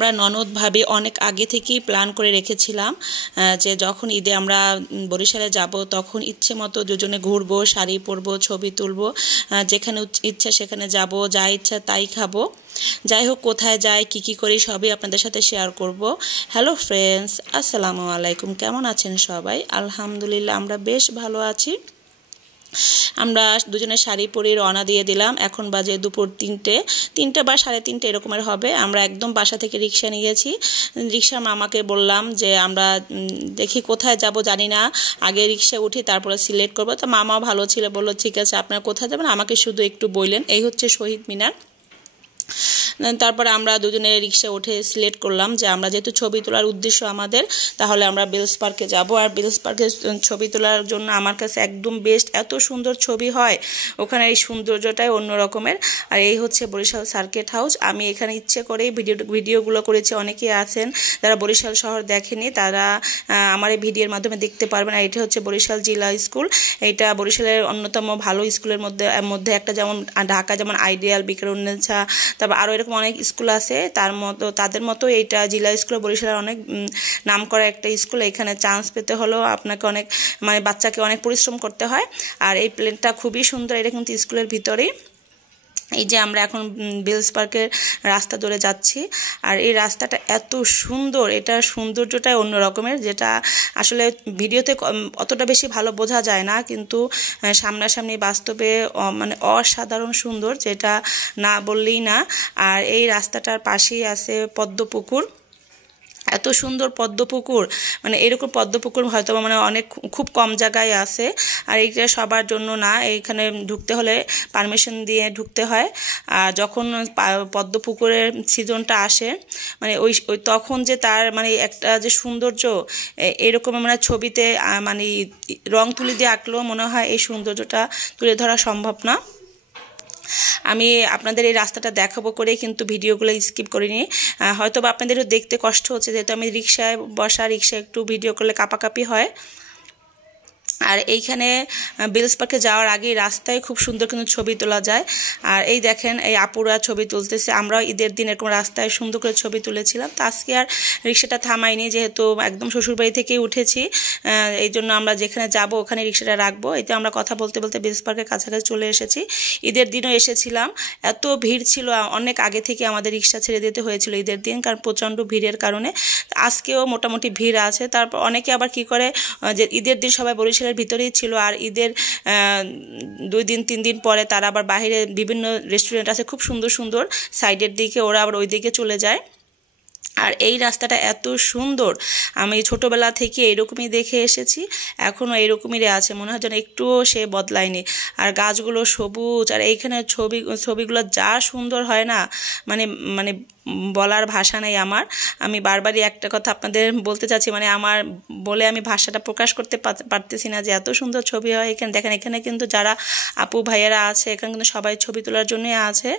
আমরা ননদ ভাবি অনেক আগে থেকেই প্ল্যান করে রেখেছিলাম যে যখন ঈদে আমরা বরিশালে যাব তখন ইচ্ছে মতো দুজনে ঘুরবো, শাড়ি পরবো, ছবি তুলবো, যেখানে ইচ্ছা সেখানে যাব, যা ইচ্ছা তাই খাবো। যাই হোক, কোথায় যাই, কি করি সবই আপনাদের সাথে শেয়ার করব। হ্যালো ফ্রেন্ডস, আসসালামু আলাইকুম। কেমন আছেন সবাই? আলহামদুলিল্লাহ আমরা বেশ ভালো আছি। আমরা দুজনে শাড়ি পরে রওনা দিয়ে দিলাম। এখন বাজে দুপুর 3টে বা 3:30 এরকমের হবে। আমরা একদম বাসা থেকে রিক্সা নিয়েছি। রিক্সার মামাকে বললাম যে আমরা দেখি কোথায় যাব, জানি না, আগে রিক্সা উঠি তারপরে সিলেক্ট করবো। তো মামা ভালো ছিল, বললো ঠিক আছে আপনারা কোথায় যাবেন আমাকে শুধু একটু বললেন। এই হচ্ছে শহীদ মিনার। তারপরে আমরা দুজনে রিক্সা উঠে সিলেক্ট করলাম যে আমরা যেহেতু ছবি তোলার উদ্দেশ্য আমাদের, তাহলে আমরা বেলস পার্কে যাব। আর বেলস পার্কে ছবি তোলার জন্য আমার কাছে একদম বেস্ট, এত সুন্দর ছবি হয় ওখানে, এই সৌন্দর্যটাই অন্য রকমের। আর এই হচ্ছে বরিশাল সার্কিট হাউস। আমি এখানে ইচ্ছে করেই ভিডিওগুলো করেছি। অনেকেই আছেন যারা বরিশাল শহর দেখেনি, তারা আমার এই ভিডিওর মাধ্যমে দেখতে পারবেন। আর এটা হচ্ছে বরিশাল জিলা স্কুল। এটা বরিশালের অন্যতম ভালো স্কুলের মধ্যে একটা, যেমন ঢাকা যেমন আইডিয়াল, বিক্রমনেছা, তারপর আরও এরকম অনেক স্কুল আছে, তাদের মতো এইটা জিলা স্কুল বরিশালের অনেক নাম করা একটা স্কুল। এখানে চান্স পেতে হলেও আপনাকে অনেক বাচ্চাকে অনেক পরিশ্রম করতে হয়। আর এই প্লেনটা খুবই সুন্দর, এটা কিন্তু স্কুলের ভিতরেই। এই যে আমরা এখন বেলস পার্কের রাস্তা ধরে যাচ্ছি। আর এই রাস্তাটা এত সুন্দর, এটার সৌন্দর্যটাই অন্য রকমের, যেটা আসলে ভিডিওতে অতটা বেশি ভালো বোঝা যায় না, কিন্তু সামনাসামনি বাস্তবে অসাধারণ সুন্দর, যেটা না বললেই না। আর এই রাস্তাটার পাশেই আছে পদ্মপুকুর। এত সুন্দর পদ্মপুকুর, এরকম পদ্মপুকুর হয়তো অনেক খুব কম জায়গায় আছে। আর এইটা সবার জন্য না, এইখানে ঢুকতে হলে পারমিশন দিয়ে ঢুকতে হয়। আর যখন পদ্মপুকুরের সিজনটা আসে, ওই তখন যে তার একটা যে সৌন্দর্য, এরকম ছবিতে রং তুলি দিয়ে আঁকলেও মনে হয় এই সৌন্দর্যটা তুলে ধরা সম্ভব না। আমি আপনাদের এই রাস্তাটা দেখাবো করে কিন্তু ভিডিওগুলো স্কিপ করিনি। হয়তো বা আপনাদেরও দেখতে কষ্ট হচ্ছে, যেহেতু আমি রিক্সায় বসা, রিক্সায় একটু ভিডিও করলে কাঁপাকাঁপি হয়। আর এইখানে বেলস পার্কে যাওয়ার আগে রাস্তায় খুব সুন্দর কিন্তু ছবি তোলা যায়। আর এই দেখেন, এই আপুরা ছবি তুলতেছে। আমরাও ঈদের দিন এরকম রাস্তায় সুন্দর করে ছবি তুলেছিলাম। তো আজকে আর রিক্সাটা থামাইনি, যেহেতু একদম শ্বশুরবাড়ি থেকেই উঠেছি। এই জন্য আমরা যেখানে যাব ওখানে রিক্সাটা রাখবো। এতে আমরা কথা বলতে বলতে বেলস পার্কের কাছাকাছি চলে এসেছি। ঈদের দিনও এসেছিলাম, এত ভিড় ছিল, অনেক আগে থেকে আমাদের রিক্সা ছেড়ে দিতে হয়েছিল ঈদের দিন, কারণ প্রচণ্ড ভিড়ের কারণে। আজকেও মোটামুটি ভিড় আছে। তারপর অনেকে আবার কি করে, যে ঈদের দিন সবাই বরিশালের ভিতরেই ছিল, আর ঈদের 2 দিন 3 দিন পরে তারা আবার বাইরে বিভিন্ন রেস্টুরেন্ট আছে খুব সুন্দর সুন্দর সাইডের দিকে, ওরা আবার ওই দিকে চলে যায়। আর এই রাস্তাটা এত সুন্দর, আমি ছোটোবেলা থেকে এরকমই দেখে এসেছি, এখনও এরকমই আছে, মনে হয় যেন একটুও সে বদলায়নি। আর গাছগুলো সবুজ, আর এইখানে ছবিগুলো যা সুন্দর হয় না, মানে বলার ভাষা নেই আমার। আমি বারবারই একটা কথা আপনাদের বলতে চাচ্ছি, আমার বলে আমি ভাষাটা প্রকাশ করতে পারতেছি না, যে এত সুন্দর ছবি হয় এখানে। দেখেন, এখানে কিন্তু যারা আপু ভাইয়েরা আছে, এখানে কিন্তু সবাই ছবি তোলার জন্যই আছে।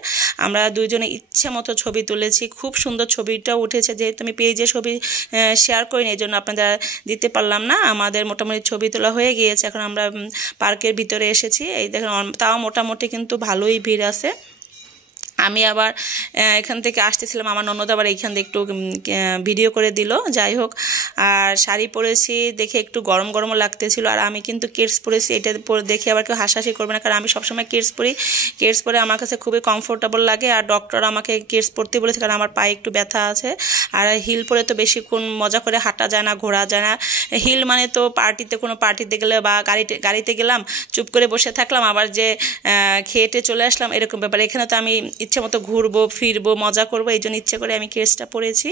আমরা দুইজনে ইচ্ছে মতো ছবি তুলেছি, খুব সুন্দর ছবিটাও উঠেছে। যেহেতু আমি পেজে ছবি শেয়ার করিনি, এই জন্য আপনাদের দিতে পারলাম না। আমাদের মোটামুটি ছবি তোলা হয়ে গিয়েছে। এখন আমরা পার্কের ভিতরে এসেছি। এই দেখেন, তাও মোটামুটি কিন্তু ভালোই ভিড় আছে। আমি আবার এখান থেকে আসতেছিলাম, আমার ননদ আবার এইখান থেকে একটু ভিডিও করে দিল। যাই হোক, আর শাড়ি পরেছি দেখে একটু গরম গরমও লাগতেছিল। আর আমি কিন্তু কেডস পরেছি, এটা পরে দেখে আবার কেউ হাসাহাসি করবে না, কারণ আমি সবসময় কেডস পরি। কেডস পরে আমার কাছে খুবই কমফোর্টেবল লাগে। আর ডক্টর আমাকে কেডস পরতে বলেছে, কারণ আমার পায়ে একটু ব্যথা আছে। আর হিল পরে তো বেশিক্ষণ মজা করে হাঁটা যায় না, ঘোরা যায় না। হিল তো কোনো পার্টিতে গেলে বা গাড়িতে গেলাম, চুপ করে বসে থাকলাম, আবার যে খেয়েটে চলে আসলাম, এরকম ব্যাপার। এখানে তো আমি ইচ্ছে মতো ঘুরবো ফিরবো মজা করবো, এই জন্য ইচ্ছে করে আমি কেসটা পরেছি।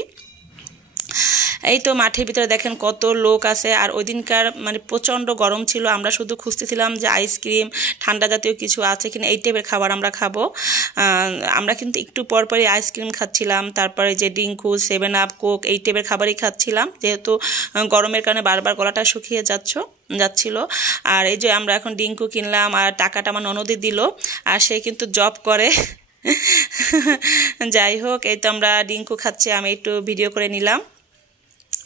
এই তো মাঠের ভিতরে দেখেন কত লোক আছে। আর ওই দিনকার প্রচণ্ড গরম ছিল, আমরা শুধু খুঁজতেছিলাম যে আইসক্রিম ঠান্ডা জাতীয় কিছু আছে কিনা, এই টাইপের খাবার আমরা খাবো। আমরা কিন্তু একটু পরপরই আইসক্রিম খাচ্ছিলাম, তারপরে যে ডিঙ্কু, 7 আপ, কোক, এই টাইপের খাবারই খাচ্ছিলাম, যেহেতু গরমের কারণে বারবার গলাটা শুকিয়ে যাচ্ছিল। আর এই যে আমরা এখন ডিঙ্কু কিনলাম, আর টাকাটা আমার ননদই দিল, আর সে কিন্তু জব করে। যাই হোক, এই তো আমরা ডিঙ্কু খাচ্ছি, আমি একটু ভিডিও করে নিলাম।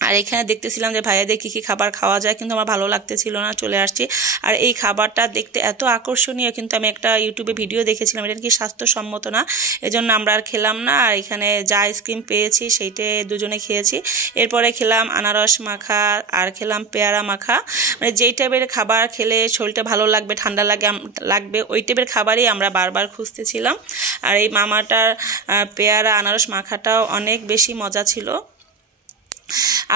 আর এখানে দেখতেছিলাম যে ভাইয়াদের কী কী খাবার খাওয়া যায়, কিন্তু আমার ভালো লাগতেছিল না, চলে আসছি। আর এই খাবারটা দেখতে এত আকর্ষণীয়, কিন্তু আমি একটা ইউটিউবে ভিডিও দেখেছিলাম, এটা কি স্বাস্থ্যসম্মত না, এজন্য আমরা আর খেলাম না। আর এখানে যা আইসক্রিম পেয়েছি সেইটাই দুজনে খেয়েছি। এরপরে খেলাম আনারস মাখা আর খেলাম পেয়ারা মাখা। মানে যেই টাইপের খাবার খেলে শরীরটা ভালো লাগবে, ঠান্ডা লাগবে ওই টাইপের খাবারই আমরা বারবার খুঁজতেছিলাম। আর এই মামাটার পেয়ারা আনারস মাখাটাও অনেক বেশি মজা ছিল।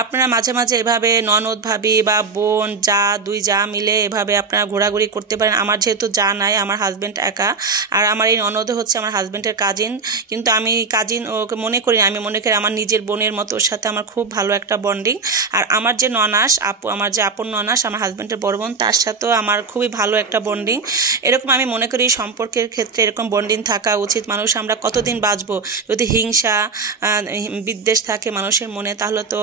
আপনারা মাঝে মাঝে এভাবে ননদ ভাবি বা বোন যা দুই যা মিলে এভাবে আপনারা ঘোরাঘুরি করতে পারেন। আমার যেহেতু যা নাই, আমার হাজব্যান্ড একা, আর আমার এই ননদও হচ্ছে আমার হাজব্যান্ডের কাজিন, কিন্তু আমি কাজিন ওকে মনে করি, আমি মনে করি আমার নিজের বোনের মতো, ওর সাথে আমার খুব ভালো একটা বন্ডিং। আর আমার যে ননাস আপু, আমার যে আপন ননাস, আমার হাজব্যান্ডের বড় বোন, তার সাথেও আমার খুবই ভালো একটা বন্ডিং। এরকম আমি মনে করি সম্পর্কের ক্ষেত্রে এরকম বন্ডিং থাকা উচিত। মানুষ আমরা কতদিন বাঁচবো যদি হিংসা বিদ্বেষ থাকে মানুষের মনে, তাহলে তো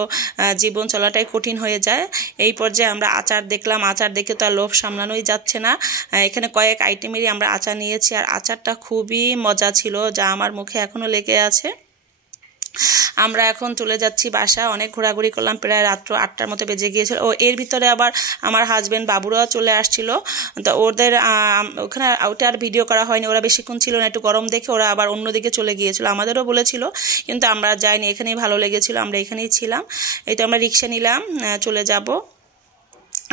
জীবন চলাটাই কঠিন হয়ে যায়। এই পর্যায়ে আমরা আচার দেখলাম, আচার দেখে তো আর লোভ সামলানোই যাচ্ছে না। এখানে কয়েক আইটেমেরই আমরা আচার নিয়েছি, আর আচারটা খুবই মজা ছিল, যা আমার মুখে এখনো লেগে আছে। আমরা এখন চলে যাচ্ছি বাসা। অনেক ঘোরাঘুরি করলাম, প্রায় রাত্র 8টার মতো বেজে গিয়েছিল। ও এর ভিতরে আবার আমার হাজব্যান্ড বাবুরাও চলে আসছিল, তো ওদের ওখানে ওটা আর ভিডিও করা হয়নি, ওরা বেশিক্ষণ ছিল না, একটু গরম দেখে ওরা আবার অন্যদিকে চলে গিয়েছিল। আমাদেরও বলেছিল, কিন্তু আমরা যাইনি, এখানেই ভালো লেগেছিল, আমরা এখানেই ছিলাম। এই তো আমরা রিক্সা নিলাম, চলে যাব।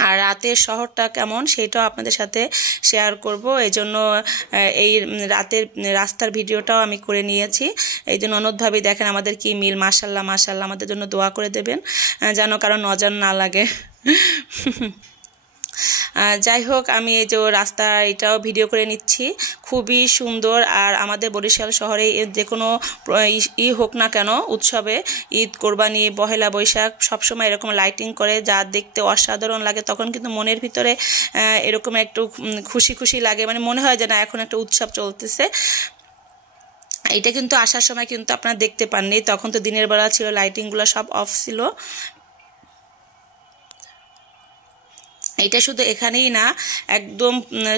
আর রাতের শহরটা কেমন সেটাও আপনাদের সাথে শেয়ার করব, এই জন্য এই রাতের রাস্তার ভিডিওটাও আমি করে নিয়েছি। এই জন্য ননদভাবে দেখেন আমাদের কি মিল, মাশাল্লাহ মাশাল্লাহ। আমাদের জন্য দোয়া করে দেবেন যেন কারো নজর না লাগে। যাই হোক, আমি এই যে রাস্তা এটাও ভিডিও করে নিচ্ছি, খুবই সুন্দর। আর আমাদের বরিশাল শহরে যে কোনো হোক না কেন, উৎসবে, ঈদ, কোরবানি, পহেলা বৈশাখ, সবসময় এরকম লাইটিং করে, যা দেখতে অসাধারণ লাগে। তখন কিন্তু মনের ভিতরে এরকম একটু খুশি খুশি লাগে, মানে মনে হয় যে না এখন একটা উৎসব চলতেছে। এটা কিন্তু আসার সময় কিন্তু আপনারা দেখতে পাননি, তখন তো দিনের বেলা ছিল, লাইটিংগুলো সব অফ ছিল। এটা শুধু এখানেই না, একদম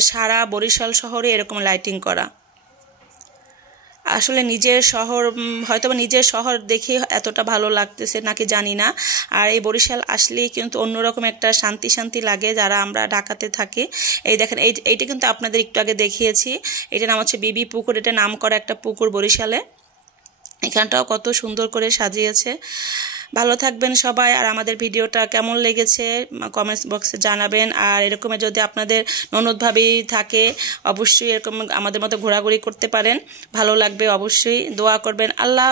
সারা বরিশাল শহরে এরকম লাইটিং করা। আসলে নিজের শহর, হয়তোবা নিজের শহর দেখে এতটা ভালো লাগতেছে নাকি জানি না। আর এই বরিশাল আসলেই কিন্তু অন্যরকম একটা শান্তি শান্তি লাগে, যারা আমরা ঢাকাতে থাকি। এই দেখেন, এইটা কিন্তু আপনাদের একটু আগে দেখিয়েছি, এটা নাম হচ্ছে বিবি পুকুর, এটা নাম করা একটা পুকুর বরিশালে। এখানটাও কত সুন্দর করে সাজিয়েছে। ভালো থাকবেন সবাই। আর আমাদের ভিডিওটা কেমন লেগেছে কমেন্টস বক্সে জানাবেন। আর এরকমের যদি আপনাদের ননদভাবেই থাকে, অবশ্যই এরকম আমাদের মতো ঘোরাঘুরি করতে পারেন, ভালো লাগবে। অবশ্যই দোয়া করবেন। আল্লাহ।